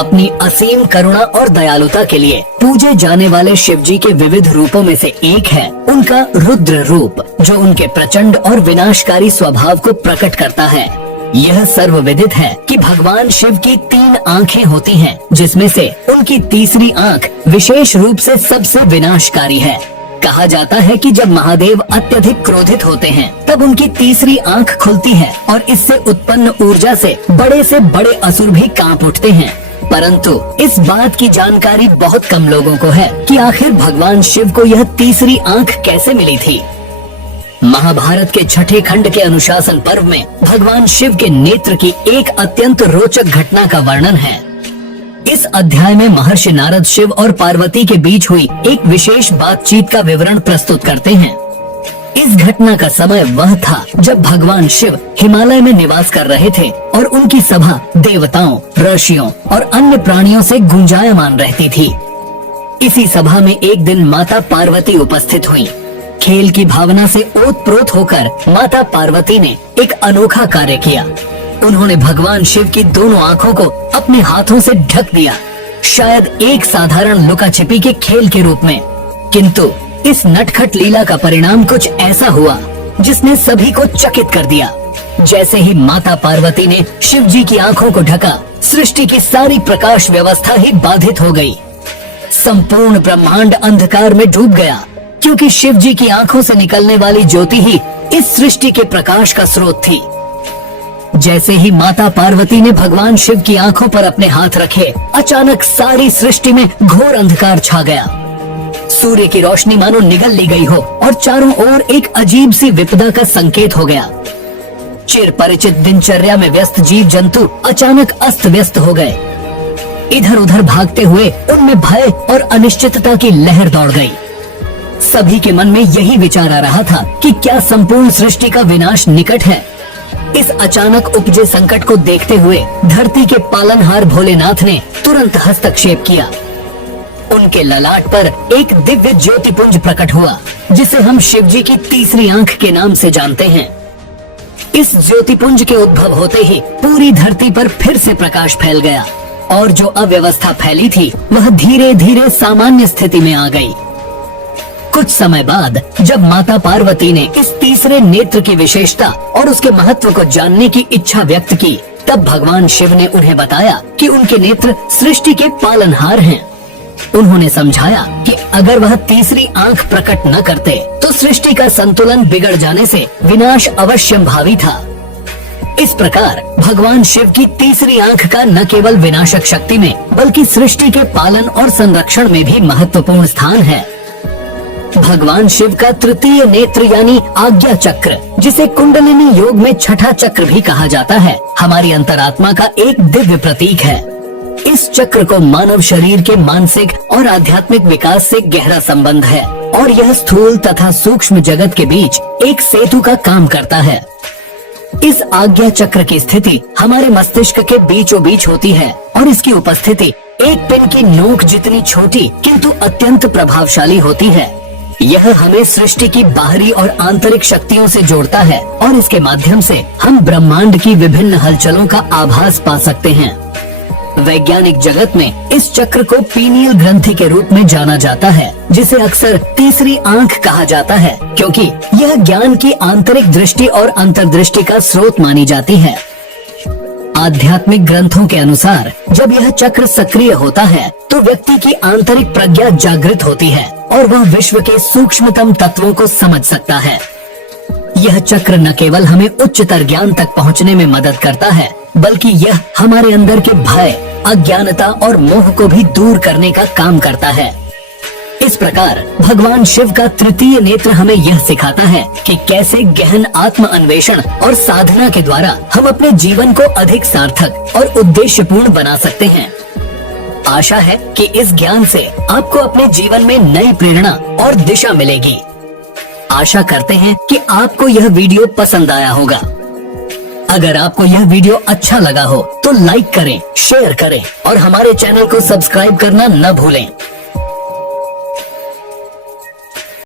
अपनी असीम करुणा और दयालुता के लिए पूजे जाने वाले शिव जी के विविध रूपों में से एक है उनका रुद्र रूप, जो उनके प्रचंड और विनाशकारी स्वभाव को प्रकट करता है। यह सर्वविदित है कि भगवान शिव की 3 आँखें होती हैं, जिसमें से उनकी तीसरी आँख विशेष रूप से सबसे विनाशकारी है। कहा जाता है कि जब महादेव अत्यधिक क्रोधित होते हैं तब उनकी तीसरी आँख खुलती है और इससे उत्पन्न ऊर्जा से बड़े असुर भी कांप उठते हैं। परंतु इस बात की जानकारी बहुत कम लोगों को है कि आखिर भगवान शिव को यह तीसरी आँख कैसे मिली थी। महाभारत के छठे खंड के अनुशासन पर्व में भगवान शिव के नेत्र की एक अत्यंत रोचक घटना का वर्णन है। इस अध्याय में महर्षि नारद शिव और पार्वती के बीच हुई एक विशेष बातचीत का विवरण प्रस्तुत करते हैं। इस घटना का समय वह था जब भगवान शिव हिमालय में निवास कर रहे थे और उनकी सभा देवताओं, ऋषियों और अन्य प्राणियों से गुंजायमान रहती थी। इसी सभा में एक दिन माता पार्वती उपस्थित हुई। खेल की भावना से ओतप्रोत होकर माता पार्वती ने एक अनोखा कार्य किया। उन्होंने भगवान शिव की दोनों आँखों को अपने हाथों से ढक दिया, शायद एक साधारण लुका छिपी के खेल के रूप में। किंतु इस नटखट लीला का परिणाम कुछ ऐसा हुआ जिसने सभी को चकित कर दिया। जैसे ही माता पार्वती ने शिव जी की आँखों को ढका, सृष्टि की सारी प्रकाश व्यवस्था ही बाधित हो गई। संपूर्ण ब्रह्मांड अंधकार में डूब गया, क्योंकि शिव जी की आँखों से निकलने वाली ज्योति ही इस सृष्टि के प्रकाश का स्रोत थी। जैसे ही माता पार्वती ने भगवान शिव की आंखों पर अपने हाथ रखे, अचानक सारी सृष्टि में घोर अंधकार छा गया। सूर्य की रोशनी मानो निगल ली गई हो और चारों ओर एक अजीब सी विपदा का संकेत हो गया। चिर परिचित दिनचर्या में व्यस्त जीव जंतु अचानक अस्त व्यस्त हो गए। इधर उधर भागते हुए उनमें भय और अनिश्चितता की लहर दौड़ गई। सभी के मन में यही विचार आ रहा था कि क्या संपूर्ण सृष्टि का विनाश निकट है। इस अचानक उपजे संकट को देखते हुए धरती के पालनहार भोलेनाथ ने तुरंत हस्तक्षेप किया। उनके ललाट पर एक दिव्य ज्योतिपुंज प्रकट हुआ, जिसे हम शिव जी की तीसरी आंख के नाम से जानते हैं। इस ज्योतिपुंज के उद्भव होते ही पूरी धरती पर फिर से प्रकाश फैल गया और जो अव्यवस्था फैली थी वह धीरे धीरे सामान्य स्थिति में आ गई। कुछ समय बाद जब माता पार्वती ने इस तीसरे नेत्र की विशेषता और उसके महत्व को जानने की इच्छा व्यक्त की, तब भगवान शिव ने उन्हें बताया कि उनके नेत्र सृष्टि के पालनहार हैं। उन्होंने समझाया कि अगर वह तीसरी आंख प्रकट न करते तो सृष्टि का संतुलन बिगड़ जाने से विनाश अवश्यंभावी था। इस प्रकार भगवान शिव की तीसरी आंख का न केवल विनाशक शक्ति में बल्कि सृष्टि के पालन और संरक्षण में भी महत्वपूर्ण स्थान है। भगवान शिव का तृतीय नेत्र यानी आज्ञा चक्र, जिसे कुंडलिनी योग में छठा चक्र भी कहा जाता है, हमारी अंतरात्मा का एक दिव्य प्रतीक है। इस चक्र को मानव शरीर के मानसिक और आध्यात्मिक विकास से गहरा संबंध है और यह स्थूल तथा सूक्ष्म जगत के बीच एक सेतु का काम करता है। इस आज्ञा चक्र की स्थिति हमारे मस्तिष्क के बीचों बीच होती है और इसकी उपस्थिति एक पेन की नोक जितनी छोटी किंतु अत्यंत प्रभावशाली होती है। यह हमें सृष्टि की बाहरी और आंतरिक शक्तियों से जोड़ता है और इसके माध्यम से हम ब्रह्मांड की विभिन्न हलचलों का आभास पा सकते हैं। वैज्ञानिक जगत में इस चक्र को पीनियल ग्रंथि के रूप में जाना जाता है, जिसे अक्सर तीसरी आंख कहा जाता है, क्योंकि यह ज्ञान की आंतरिक दृष्टि और अंतर्दृष्टि का स्रोत मानी जाती है। आध्यात्मिक ग्रंथों के अनुसार जब यह चक्र सक्रिय होता है तो व्यक्ति की आंतरिक प्रज्ञा जागृत होती है और वह विश्व के सूक्ष्मतम तत्वों को समझ सकता है। यह चक्र न केवल हमें उच्चतर ज्ञान तक पहुंचने में मदद करता है, बल्कि यह हमारे अंदर के भय, अज्ञानता और मोह को भी दूर करने का काम करता है। इस प्रकार भगवान शिव का तृतीय नेत्र हमें यह सिखाता है कि कैसे गहन आत्म अन्वेषण और साधना के द्वारा हम अपने जीवन को अधिक सार्थक और उद्देश्यपूर्ण बना सकते हैं। आशा है कि इस ज्ञान से आपको अपने जीवन में नई प्रेरणा और दिशा मिलेगी। आशा करते हैं कि आपको यह वीडियो पसंद आया होगा। अगर आपको यह वीडियो अच्छा लगा हो तो लाइक करें, शेयर करें और हमारे चैनल को सब्सक्राइब करना न भूलें।